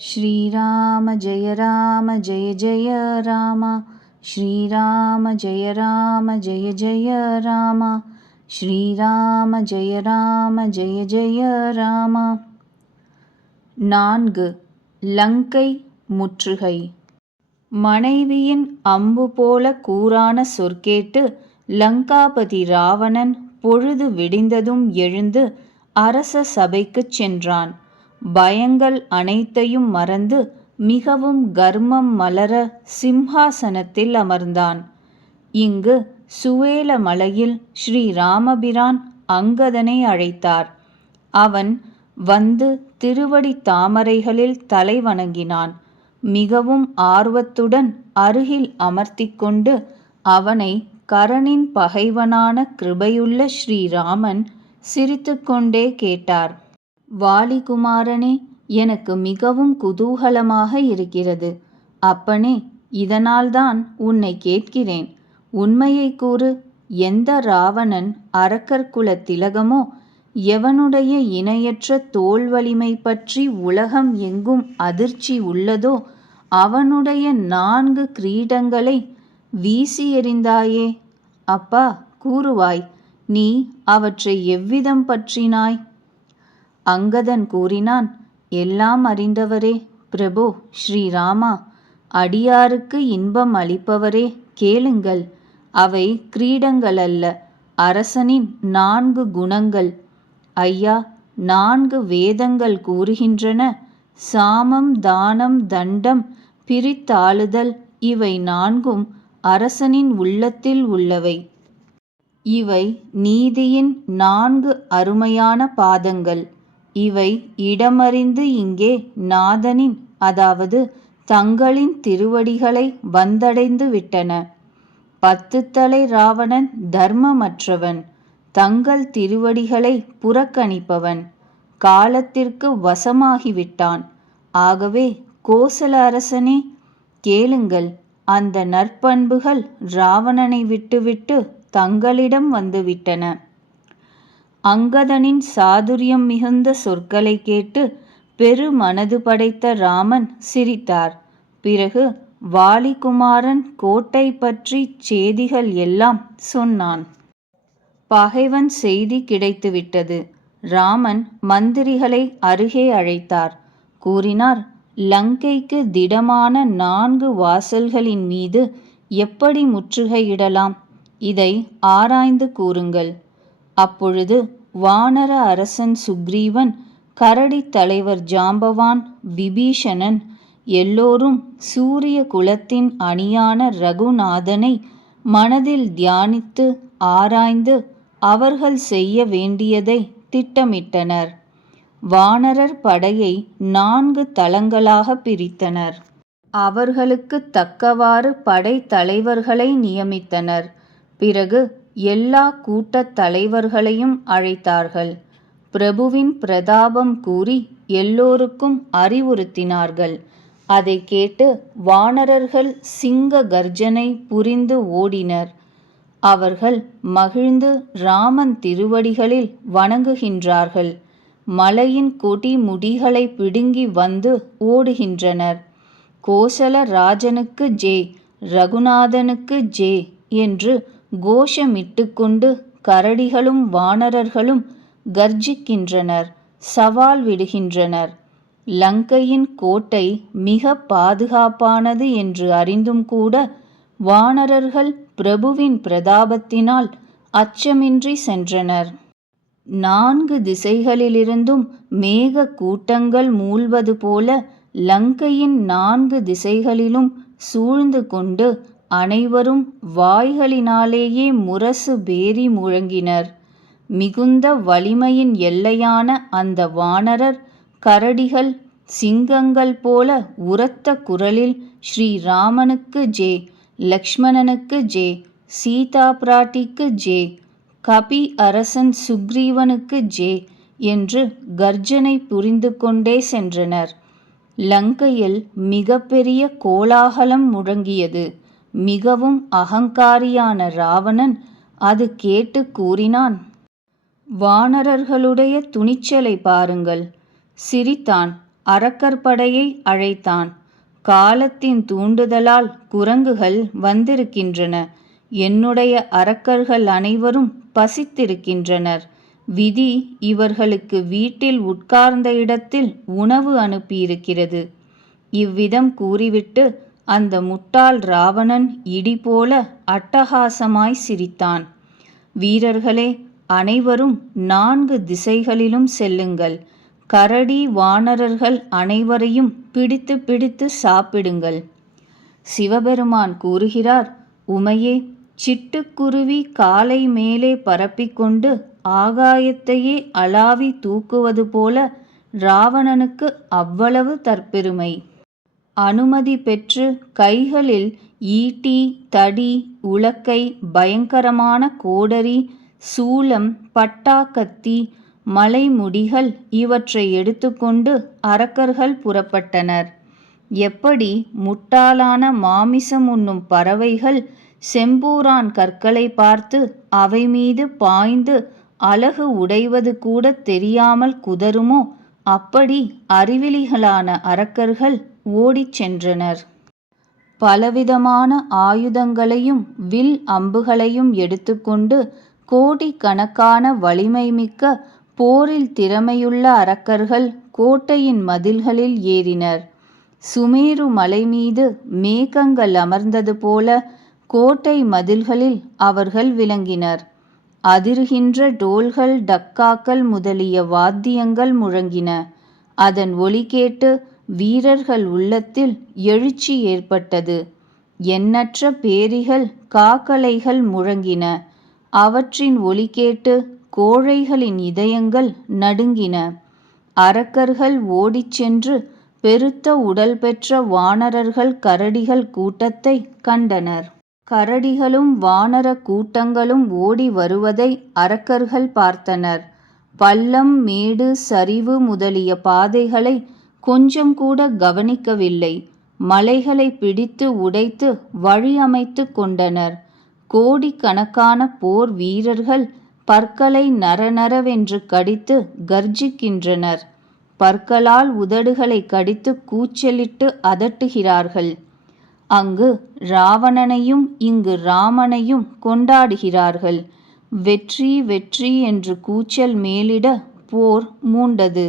श्रीराम जय राम जय जय राम श्रीराम जय राम जय जय राम श्रीराम जय राम जय जय राम நான்கு லங்கை முற்றுகை மனைவியின் அம்பு போல கூரான சொற்கேட்டு லங்காபதி ராவணன் பொழுது விடிந்ததும் எழுந்து அரச சபைக்குச் சென்றான் பயங்கள் அனைத்தையும் மறந்து மிகவும் கர்மம் மலர சிம்ஹாசனத்தில் அமர்ந்தான். இங்கு சுவேல மலையில் ஸ்ரீ ராமபிரான் அங்கதனை அழைத்தார். அவன் வந்து திருவடி தாமரைகளில் தலை வணங்கினான். மிகவும் ஆர்வத்துடன் அருகில் அமர்த்திக்கொண்டு அவனை கரனின் பகைவனான கிருபையுள்ள ஸ்ரீராமன் சிரித்துக்கொண்டே கேட்டார். வாலிகுமாரனே எனக்கு மிகவும் குதூகலமாக இருக்கிறது. அப்பனே இதனால்தான் உன்னை கேட்கிறேன். உண்மையை கூறு எந்த ராவணன் அரக்கர்குல திலகமோ எவனுடைய இணையற்ற தோல் வலிமை பற்றி உலகம் எங்கும் அதிர்ச்சி உள்ளதோ அவனுடைய நான்கு கிரீடங்களை வீசி எறிந்தாயே. அப்பா கூறுவாய் நீ அவற்றை எவ்விதம் பற்றினாய்? அங்கதன் கூறினான் எல்லாம் அறிந்தவரே பிரபு ஸ்ரீராமா அடியாருக்கு இன்பம் அளிப்பவரே கேளுங்கள். அவை கிரீடங்கள் அல்ல அரசனின் நான்கு குணங்கள். ஐயா நான்கு வேதங்கள் கூறுகின்றன. சாமம் தானம் தண்டம் பிரித்தாளுதல் இவை நான்கும் அரசனின் உள்ளத்தில் உள்ளவை. இவை நீதியின் நான்கு அருமையான பாதங்கள். இவை இடமறிந்து இங்கே நாதனின் அதாவது தங்களின் திருவடிகளை வந்தடைந்து விட்டன. பத்து தலை ராவணன் தர்மமற்றவன் தங்கள் திருவடிகளை புறக்கணிப்பவன் காலத்திற்கு வசமாகிவிட்டான். ஆகவே கோசல அரசனே கேளுங்கள் அந்த நற்பண்புகள் ராவணனை விட்டுவிட்டு தங்களிடம் வந்துவிட்டன. அங்கதனின் சாதுரியம் மிகுந்த சொற்களை கேட்டு பெரு மனது படைத்த ராமன் சிரித்தார். பிறகு வாலிகுமாரன் கோட்டை பற்றி செய்திகள் எல்லாம் சொன்னான். பகைவன் செய்தி கிடைத்துவிட்டது. ராமன் மந்திரிகளை அருகே அழைத்தார். கூறினார் லங்கைக்கு திடமான நான்கு வாசல்களின் மீது எப்படி முற்றுகையிடலாம்? இதை ஆராய்ந்து கூறுங்கள். அப்பொழுது வானர அரசன் சுக்ரீவன் கரடி தலைவர் ஜாம்பவான் விபீஷணன் எல்லோரும் சூரிய குலத்தின் அணியான ரகுநாதனை மனதில் தியானித்து ஆராய்ந்து அவர்கள் செய்ய வேண்டியதை திட்டமிட்டனர். வானரர் படையை நான்கு தளங்களாக பிரித்தனர். அவர்களுக்கு தக்கவாறு படை தலைவர்களை நியமித்தனர். பிறகு எல்லா கூட்டத் தலைவர்களையும் அழைத்தார்கள். பிரபுவின் பிரதாபம் கூறி எல்லோருக்கும் அறிவுறுத்தினார்கள். அதை கேட்டு வானரர்கள் சிங்க கர்ஜனை புரிந்து ஓடினர். அவர்கள் மகிழ்ந்து ராமன் திருவடிகளில் வணங்குகின்றார்கள். மலையின் கொடி முடிகளை பிடுங்கி வந்து ஓடுகின்றனர். கோசல ராஜனுக்கு ஜே ரகுநாதனுக்கு ஜே என்று கோஷமிட்டு கொண்டு கரடிகளும் வானரர்களும் கர்ஜிக்கின்றனர் சவால் விடுகின்றனர். லங்கையின் கோட்டை மிக பாதுகாப்பானது என்று அறிந்தும் கூட வானரர்கள் பிரபுவின் பிரதாபத்தினால் அச்சமின்றி சென்றனர். நான்கு திசைகளிலிருந்தும் மேக கூட்டங்கள் மூழ்வது போல லங்கையின் நான்கு திசைகளிலும் சூழ்ந்து கொண்டு அனைவரும் வாய்களினாலேயே முரசு பேரி முழங்கினர். மிகுந்த வலிமையின் எல்லையான அந்த வானரர் கரடிகள் சிங்கங்கள் போல உரத்த குரலில் ஸ்ரீராமனுக்கு ஜே லக்ஷ்மணனுக்கு ஜே சீதா பிராட்டிக்கு ஜே கபி அரசன் சுக்ரீவனுக்கு ஜே என்று கர்ஜனை புரிந்து கொண்டே சென்றனர். லங்கையில் மிகப்பெரிய கோலாகலம் முழங்கியது. மிகவும் அகங்காரியான ராவணன் அது கேட்டு கூறினான். வானரர்களுடைய துணிச்சலை பாருங்கள். சிரித்தான் அரக்கர் படையை அழைத்தான். காலத்தின் தூண்டுதலால் குரங்குகள் வந்திருக்கின்றன. என்னுடைய அரக்கர்கள் அனைவரும் பசித்திருக்கின்றனர். விதி இவர்களுக்கு வீட்டில் உட்கார்ந்த இடத்தில் உணவு அனுப்பியிருக்கிறது. இவ்விதம் கூறிவிட்டு அந்த முட்டாள் ராவணன் இடி போல அட்டகாசமாய் சிரித்தான். வீரர்களே அனைவரும் நான்கு திசைகளிலும் செல்லுங்கள். கரடி வானரர்கள் அனைவரையும் பிடித்து பிடித்து சாப்பிடுங்கள். சிவபெருமான் கூறுகிறார் உமையே சிட்டுக்குருவி காலை மேலே பரப்பிக்கொண்டு ஆகாயத்தையே அலாவி தூக்குவது போல ராவணனுக்கு அவ்வளவு தற்பெருமை. அனுமதி பெற்று கைகளில் ஈட்டி தடி உலக்கை பயங்கரமான கோடரி சூலம் பட்டாக்கத்தி மலைமுடிகள் இவற்றை எடுத்துக்கொண்டு அரக்கர்கள் புறப்பட்டனர். எப்படி முட்டாளான மாமிசம் உண்ணும் பறவைகள் செம்பூரான் கற்களை பார்த்து அவை மீது பாய்ந்து அழகு உடைவது கூட தெரியாமல் குதருமோ அப்படி அறிவிலிகளான அரக்கர்கள் ஓடிச் சென்றனர். பலவிதமான ஆயுதங்களையும் வில் அம்புகளையும் எடுத்துக்கொண்டு கோடிக்கணக்கான வலிமை மிக்க போரில் திறமையுள்ள அரக்கர்கள் கோட்டையின் மதில்களில் ஏறினர். சுமேரு மலை மீது மேகங்கள் அமர்ந்தது போல கோட்டை மதில்களில் அவர்கள் விளங்கினர். அதிர்கின்ற டோல்கள் டக்காக்கள் முதலிய வாத்தியங்கள் முழங்கின. அதன் ஒலி கேட்டு வீரர்கள் உள்ளத்தில் எழுச்சி ஏற்பட்டது. எண்ணற்ற பேரிகள் காக்கலைகள் முழங்கின. அவற்றின் ஒலி கேட்டு கோழைகளின் இதயங்கள் நடுங்கின. அரக்கர்கள் ஓடிச் சென்று பெருத்த உடல் பெற்ற வானரர்கள் கரடிகள் கூட்டத்தை கண்டனர். கரடிகளும் வானர கூட்டங்களும் ஓடி வருவதை அரக்கர்கள் பார்த்தனர். பள்ளம் மேடு சரிவு முதலிய பாதைகளை கொஞ்சம் கூட கவனிக்கவில்லை. மலைகளை பிடித்து உடைத்து வழி அமைத்து கொண்டனர். கோடிக்கணக்கான போர் வீரர்கள் பற்களை நரநரவென்று கடித்து கர்ஜிக்கின்றனர். பற்களால் உதடுகளை கடித்து கூச்சலிட்டு அதட்டுகிறார்கள். அங்கு ராவணனையும் இங்கு ராமனையும் கொண்டாடுகிறார்கள். வெற்றி வெற்றி என்று கூச்சல் மேலிட போர் மூண்டது.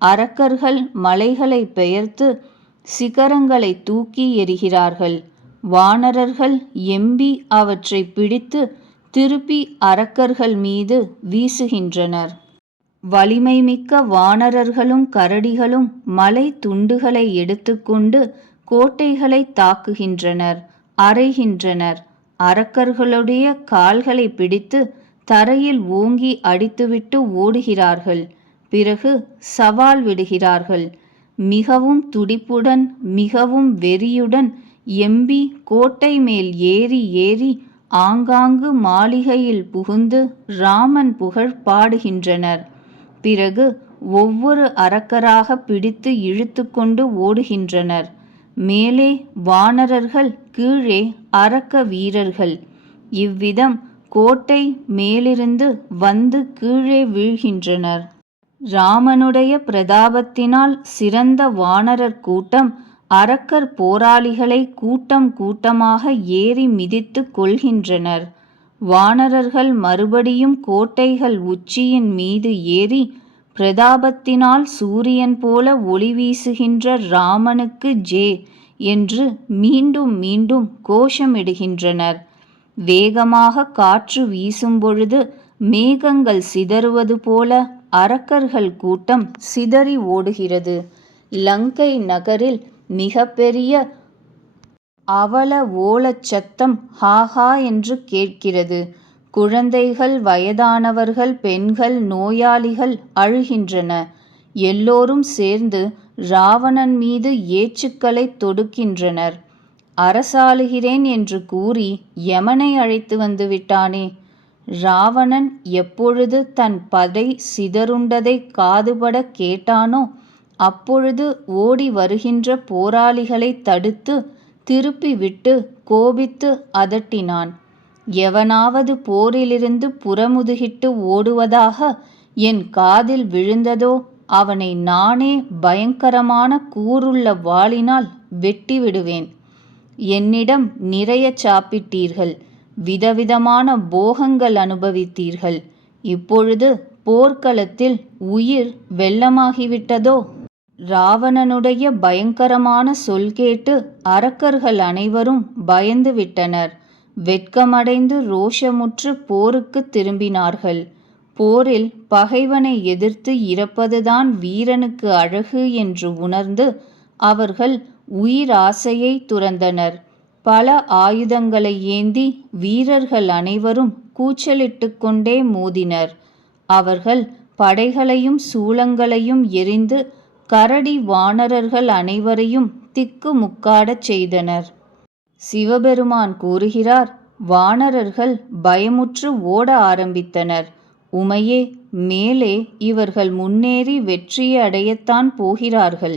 அரக்கர்கள் மலைகளை பெயர்த்து சிகரங்களை தூக்கி எறிகிறார்கள். வானரர்கள் எம்பி அவற்றை பிடித்து திருப்பி அரக்கர்கள் மீது வீசுகின்றனர். வலிமை மிக்க வானரர்களும் கரடிகளும் மலை துண்டுகளை எடுத்துக்கொண்டு கோட்டைகளை தாக்குகின்றனர் அறைகின்றனர். அரக்கர்களுடைய கால்களை பிடித்து தரையில் ஓங்கி அடித்துவிட்டு ஓடுகிறார்கள். பிறகு சவால் விடுகிறார்கள். மிகவும் துடிப்புடன் மிகவும் வெறியுடன் எம்பி கோட்டை மேல் ஏறி ஏறி ஆங்காங்கு மாளிகையில் புகுந்து ராமன் புகழ் பாடுகின்றனர். பிறகு ஒவ்வொரு அரக்கராக பிடித்து இழுத்து கொண்டு ஓடுகின்றனர். மேலே வானரர்கள் கீழே அரக்க வீரர்கள். இவ்விதம் கோட்டை மேலிருந்து வந்து கீழே வீழ்கின்றனர். ராமனுடைய பிரதாபத்தினால் சிறந்த வானரர் கூட்டம் அரக்கர் போராளிகளை கூட்டம் கூட்டமாக ஏறி மிதித்து கொள்கின்றனர். வானரர்கள் மறுபடியும் கோட்டைகள் உச்சியின் மீது ஏறி பிரதாபத்தினால் சூரியன் போல ஒளி வீசுகின்ற ராமனுக்கு ஜே என்று மீண்டும் மீண்டும் கோஷமிடுகின்றனர். வேகமாக காற்று வீசும்பொழுது மேகங்கள் சிதறுவது போல அரக்கர்கள் கூட்டம் சிதறி ஓடுகிறது. லங்கை நகரில் மிகப்பெரிய அவல ஓலச் சத்தம் ஹாஹா என்று கேட்கிறது. குழந்தைகள் வயதானவர்கள் பெண்கள் நோயாளிகள் அழுகின்றன. எல்லோரும் சேர்ந்து ராவணன் மீது ஏச்சுக்களை தொடுக்கின்றனர். அரசாளுகிறேன் என்று கூறி யமனை அழைத்து வந்து விட்டானே. ராவணன் எப்பொழுது தன் படை சிதறுண்டதை காதுபட கேட்டானோ அப்பொழுது ஓடி வருகின்ற போராளிகளை தடுத்து திருப்பி விட்டு கோபித்து அதட்டினான். எவனாவது போரிலிருந்து புறமுதுகிட்டு ஓடுவதாக என் காதில் விழுந்ததோ அவனை நானே பயங்கரமான கூருள்ள வாளினால் வெட்டிவிடுவேன். என்னிடம் நிறைய சாப்பிட்டீர்கள். விதவிதமான போகங்கள் அனுபவித்தீர்கள். இப்பொழுது போர்க்களத்தில் உயிர் வெள்ளமாகிவிட்டதோ? ராவணனுடைய பயங்கரமான சொல் கேட்டு அரக்கர்கள் அனைவரும் பயந்து விட்டனர் வெட்கமடைந்து ரோஷமுற்று போருக்கு திரும்பினார்கள். போரில் பகைவனை எதிர்த்து இறப்பதுதான் வீரனுக்கு அழகு என்று உணர்ந்து அவர்கள் உயிர் ஆசையை துறந்தனர். பல ஆயுதங்களை ஏந்தி வீரர்கள் அனைவரும் கூச்சலிட்டு கொண்டே மோதினர். அவர்கள் படைகளையும் சூளங்களையும் எரிந்து கரடி வானரர்கள் அனைவரையும் திக்கு முக்காடச் செய்தனர். சிவபெருமான் கூறுகிறார் வானரர்கள் பயமுற்று ஓட ஆரம்பித்தனர். உமையே மேலே இவர்கள் முன்னேறி வெற்றியை அடையத்தான் போகிறார்கள்.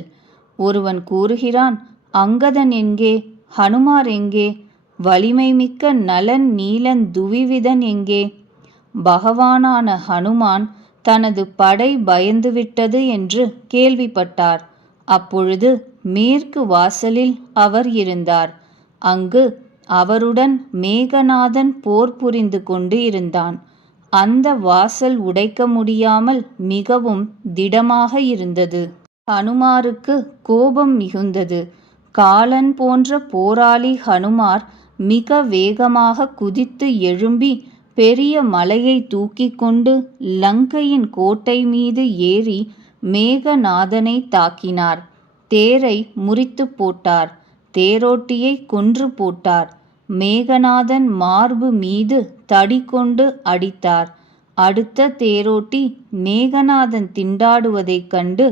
ஒருவன் கூறுகிறான் அங்கதன் எங்கே? ஹனுமார் எங்கே? வலிமை மிக்க நலன் நீலன் துவிவிதன் எங்கே? பகவானான ஹனுமான் தனது படை பயந்துவிட்டது என்று கேள்விப்பட்டார். அப்பொழுது மேற்கு வாசலில் அவர் இருந்தார். அங்கு அவருடன் மேகநாதன் போர் புரிந்து கொண்டு இருந்தான். அந்த வாசல் உடைக்க முடியாமல் மிகவும் திடமாக இருந்தது. ஹனுமாருக்கு கோபம் மிகுந்தது. காலன் போன்ற போராளி ஹனுமார் மிக வேகமாக குதித்து எழும்பி பெரிய மலையை தூக்கி கொண்டு லங்கையின் கோட்டை மீது ஏறி மேகநாதனை தாக்கினார். தேரை முறித்து போட்டார். தேரோட்டியை கொன்று போட்டார். மேகநாதன் மார்பு மீது தடி கொண்டு அடித்தார். அடுத்த தேரோட்டி மேகநாதன் திண்டாடுவதைக் கண்டு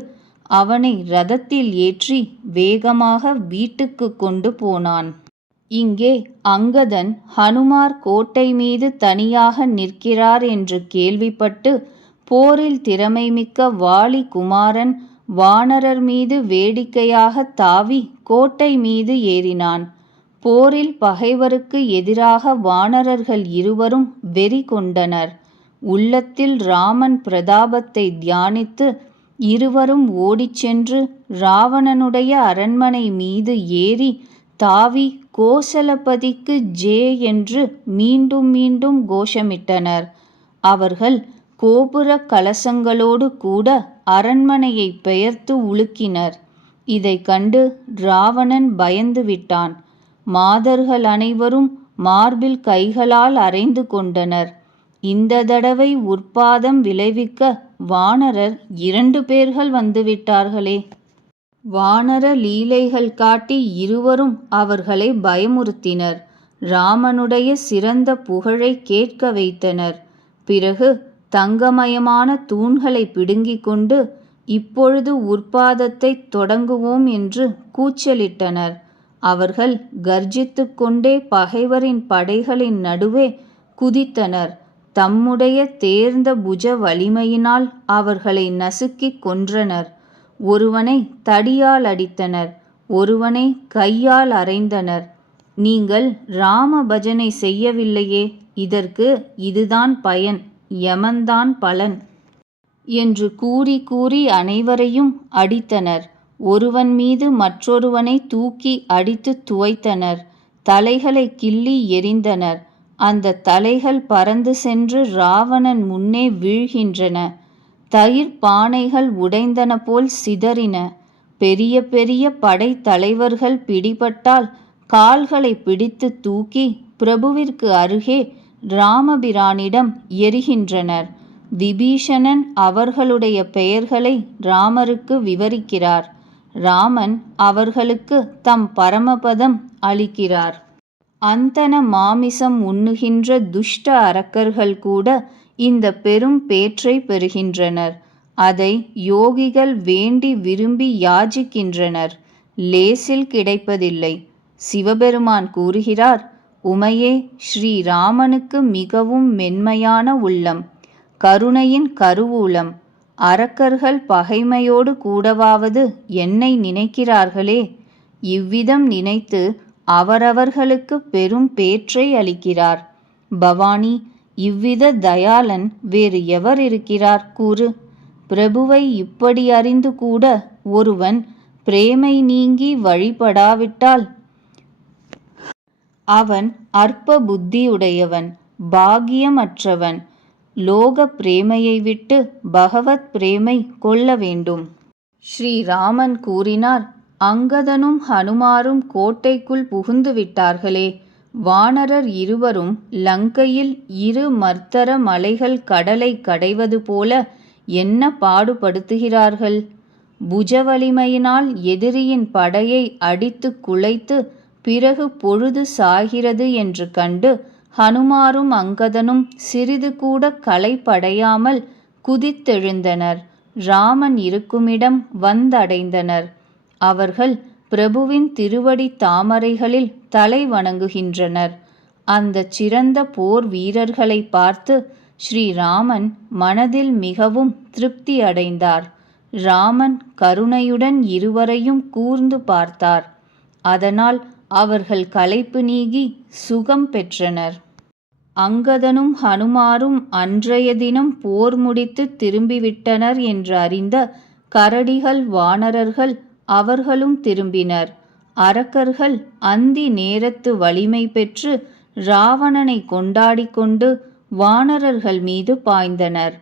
அவனை ரதத்தில் ஏற்றி வேகமாக வீட்டுக்கு கொண்டு போனான். இங்கே அங்கதன் ஹனுமார் கோட்டை மீது தனியாக நிற்கிறார் என்று கேள்விப்பட்டு போரில் திறமைமிக்க வாலி குமாரன் வானரர் மீது வேடிக்கையாக தாவி கோட்டை மீது ஏறினான். போரில் பகைவருக்கு எதிராக வானரர்கள் இருவரும் வெறி கொண்டனர். உள்ளத்தில் ராமன் பிரதாபத்தை தியானித்து இருவரும் ஓடிச் சென்று ராவணனுடைய அரண்மனை மீது ஏறி தாவி கோசலபதிக்கு ஜே என்று மீண்டும் மீண்டும் கோஷமிட்டனர். அவர்கள் கோபுர கலசங்களோடு கூட அரண்மனையை பெயர்த்து உலுக்கினர். இதை கண்டு ராவணன் பயந்து விட்டான். மாதர்கள் அனைவரும் மார்பில் கைகளால் அரைந்து கொண்டனர். இந்த தடவை உற்பாதம் விளைவிக்க வானரர் இரண்டு பேர்கள் வந்துவிட்டார்களே. வானர லீலைகள் காட்டி இருவரும் அவர்களை பயமுறுத்தினர். ராமனுடைய சிறந்த புகழை கேட்க வைத்தனர். பிறகு தங்கமயமான தூண்களை பிடுங்கிக் கொண்டு இப்பொழுது உற்பாதத்தை தொடங்குவோம் என்று கூச்சலிட்டனர். அவர்கள் கர்ஜித்து கொண்டே பகைவரின் படைகளின் நடுவே குதித்தனர். தம்முடைய தேர்ந்த புஜ வலிமையினால் அவர்களை நசுக்கிக் கொன்றனர். ஒருவனை தடியால் அடித்தனர் ஒருவனை கையால் அறைந்தனர். நீங்கள் ராம பஜனை செய்யவில்லையே இதற்கு இதுதான் பயன் யமன்தான் பலன் என்று கூறி கூறி அனைவரையும் அடித்தனர். ஒருவன் மீது மற்றொருவனை தூக்கி அடித்து துவைத்தனர் தலைகளை கிள்ளி எரிந்தனர் அந்த தலைகள் பறந்து சென்று ராவணன் முன்னே வீழ்கின்றன. தயிர் பானைகள் உடைந்தன போல் சிதறின. பெரிய பெரிய படை தலைவர்கள் பிடிபட்டால் கால்களை பிடித்து தூக்கி பிரபுவிற்கு அருகே ராமபிரானிடம் எரிகின்றனர். விபீஷணன் அவர்களுடைய பெயர்களை ராமருக்கு விவரிக்கிறார். ராமன் அவர்களுக்கு தம் பரமபதம் அளிக்கிறார். அந்தன மாமிசம் உண்ணுகின்ற துஷ்ட அரக்கர்கள் கூட இந்த பெரும் பேற்றை பெறுகின்றனர். அதை யோகிகள் வேண்டி விரும்பி யாஜிக்கின்றனர். லேசில் கிடைப்பதில்லை. சிவபெருமான் கூறுகிறார் உமையே ஸ்ரீராமனுக்கு மிகவும் மென்மையான உள்ளம் கருணையின் கருவூலம். அரக்கர்கள் பகைமையோடு கூடவாவது என்னை நினைக்கிறார்களே? இவ்விதம் நினைத்து அவரவர்களுக்கு பெரும் பேற்றை அளிக்கிறார். பவானி இவ்வித தயாளன் வேறு எவர் இருக்கிறார்? கூறு. பிரபுவை இப்படி அறிந்து கூட ஒருவன் பிரேமை நீங்கி வழிபடாவிட்டால்? அவன் அற்ப புத்தியுடையவன் பாகியமற்றவன் லோக பிரேமையை விட்டு பகவத் பிரேமை கொள்ள வேண்டும். ஸ்ரீராமன் கூறினார் அங்கதனும் ஹனுமாரும் கோட்டைக்குள் புகுந்து விட்டார்களே. வானரர் இருவரும் லங்கையில் இரு மர்த்தர மலைகள் கடலை கடைவது போல என்ன பாடுபடுத்துகிறார்கள்? புஜ வலிமையினால் எதிரியின் படையை அடித்து குலைத்து பிறகு பொழுது சாகிறது என்று கண்டு ஹனுமாரும் அங்கதனும் சிறிது கூட களைப்படையாமல் குதித்தெழுந்தனர். ராமன் இருக்குமிடம் வந்தடைந்தனர். அவர்கள் பிரபுவின் திருவடி தாமரைகளில் தலை வணங்குகின்றனர். அந்த சிறந்த போர் வீரர்களை பார்த்து ஸ்ரீராமன் மனதில் மிகவும் திருப்தி அடைந்தார். ராமன் கருணையுடன் இருவரையும் கூர்ந்து பார்த்தார். அதனால் அவர்கள் களைப்பு நீங்கி சுகம் பெற்றனர். அங்கதனும் ஹனுமாரும் அன்றைய தினம் போர் முடித்து திரும்பிவிட்டனர் என்று அறிந்த கரடிகள் வானரர்கள் அவர்களும் திரும்பினர். அரக்கர்கள் அந்தி நேரத்து வலிமை பெற்று ராவணனை கொண்டாடிக்கொண்டு வானரர்கள் மீது பாய்ந்தனர்.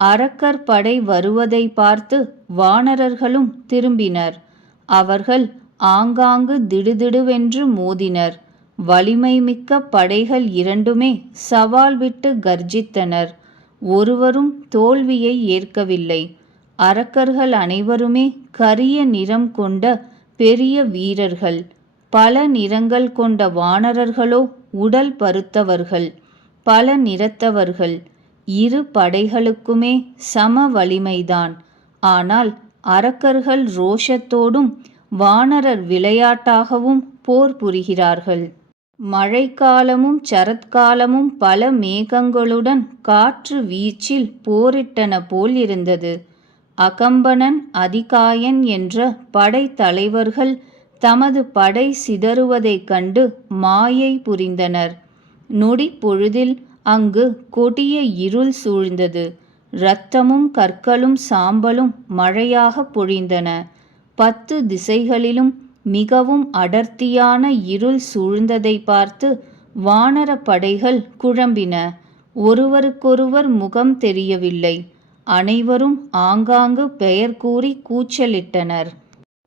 அரக்கர் படை வருவதை பார்த்து வானரர்களும் திரும்பினர். அவர்கள் ஆங்காங்கு திடுதிடுவென்று மோதினர். வலிமை மிக்க படைகள் இரண்டுமே சவால் விட்டு கர்ஜித்தனர். ஒருவரும் தோல்வியை ஏற்கவில்லை. அரக்கர்கள் அனைவருமே கரிய நிறம் கொண்ட பெரிய வீரர்கள். பல நிறங்கள் கொண்ட வானரர்களோ உடல் பருத்தவர்கள். பல நிறத்தவர்கள். இரு படைகளுக்குமே சம வலிமைதான். ஆனால் அரக்கர்கள் ரோஷத்தோடும் வானரர் விளையாட்டாகவும் போர் புரிகிறார்கள். மழைக்காலமும் சரத்காலமும் பல மேகங்களுடன் காற்று வீச்சில் போரிட்டன போல் இருந்தது. அகம்பனன் அதிகாயன் என்ற படைத்தலைவர்கள் தமது படை சிதறுவதைக் கண்டு மாயை புரிந்தனர். நொடி பொழுதில் அங்கு கொடிய இருள் சூழ்ந்தது. இரத்தமும் கற்களும் சாம்பலும் மழையாக பொழிந்தன. பத்து திசைகளிலும் மிகவும் அடர்த்தியான இருள் சூழ்ந்ததை பார்த்து வானர படைகள் குழம்பின. ஒருவருக்கொருவர் முகம் தெரியவில்லை. அனைவரும் ஆங்காங்கு பெயர் கூறி கூச்சலிட்டனர்.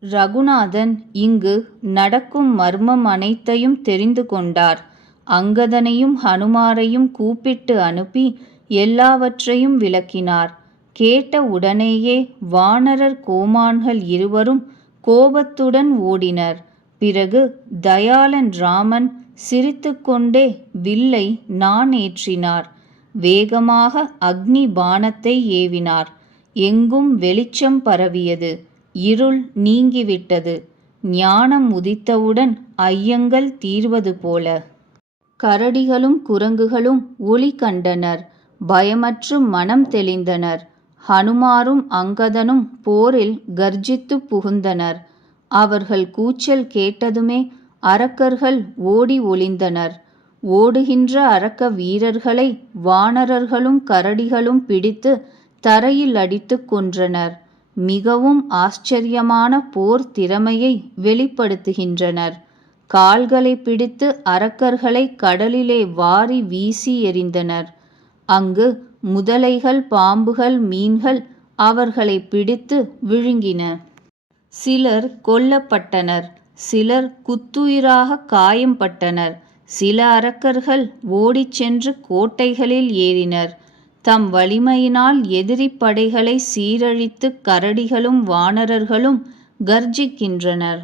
ரகுநாதன் இங்கு நடக்கும் மர்மம் அனைத்தையும் தெரிந்து கொண்டார். அங்கதனையும் ஹனுமாரையும் கூப்பிட்டு அனுப்பி எல்லாவற்றையும் விளக்கினார். கேட்ட உடனேயே வானரர் கோமான்கள் இருவரும் கோபத்துடன் ஓடினர். பிறகு தயாளன் ராமன் சிரித்துக்கொண்டே வில்லை நான் ஏற்றினார். வேகமாக அக்னி பானத்தை ஏவினார். எங்கும் வெளிச்சம் பரவியது. இருள் நீங்கிவிட்டது. ஞானம் உதித்தவுடன் ஐயங்கள் தீர்வது போல. கரடிகளும் குரங்குகளும் ஒளி கண்டனர். பயமற்று மனம் தெளிந்தனர். ஹனுமாரும் அங்கதனும் போரில் கர்ஜித்து புகுந்தனர். அவர்கள் கூச்சல் கேட்டதுமே அரக்கர்கள் ஓடி ஒளிந்தனர். ஓடுகின்ற அரக்க வீரர்களை வானரர்களும் கரடிகளும் பிடித்து தரையில் அடித்துக் கொன்றனர். மிகவும் ஆச்சரியமான போர் திறமையை வெளிப்படுத்துகின்றனர். கால்களை பிடித்து அரக்கர்களை கடலிலே வாரி வீசி எறிந்தனர். அங்கு முதலைகள் பாம்புகள் மீன்கள் அவர்களை பிடித்து விழுங்கின. சிலர் கொல்லப்பட்டனர். சிலர் குத்துயிராக காயம்பட்டனர். சில அரக்கர்கள் ஓடிச் சென்று கோட்டைகளில் ஏறினர். தம் வலிமையினால் எதிரி படைகளை சீரழித்து கரடிகளும் வானரர்களும் கர்ஜிக்கின்றனர்.